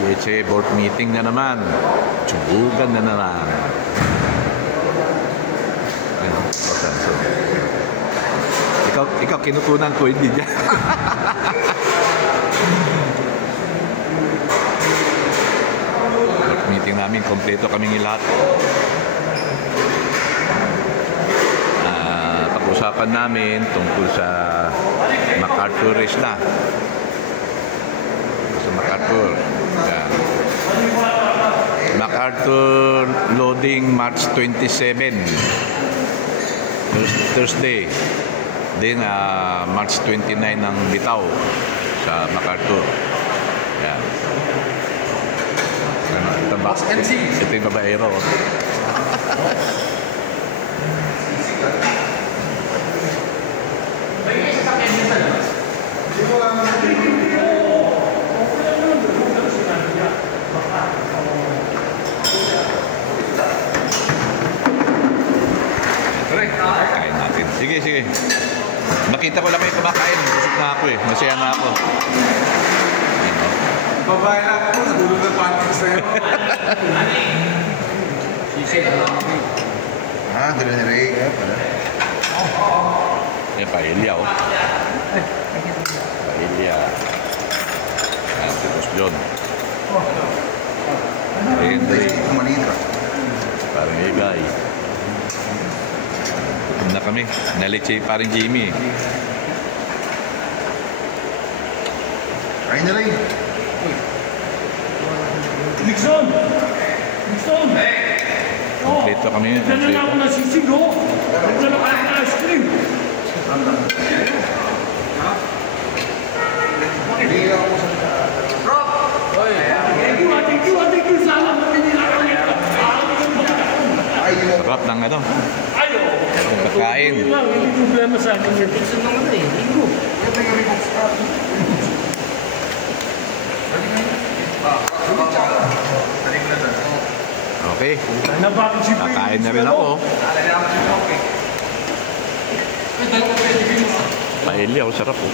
PHA board meeting na naman. Tsubugan na naman. Ayun, so. Ikaw kinukunan ko, hindi dyan. Board meeting namin, kompleto kaming lahat. Pag-usapan namin tungkol sa MacArthur race na. Sa MacArthur. Yan. MacArthur loading March 27. Thursday. Then March 29 ng bitaw sa MacArthur. Yan. Ito yung babaero. Kain natin. Sige. Nakita ko lang kayo kumakain. Busog na ako eh. Masaya na ako. Babae na ako. Nadulog na panty sa'yo. Dala ni Ray. Paella oh. Paella. Tapos John. Henry. Parang igay. Na kami. Nalitsi parang Jimmy. Kain na Ray. Nixon! Kompleto kami. Dala na ako ng sisig ho! Dala ka ng ice cream! Thank you, sana sarap ng ano? Pagkain. Hindi problema sa akin. Gusto nang ano eh. Linggo. Okay. Kakain na rin ako. Paella, sarap oh.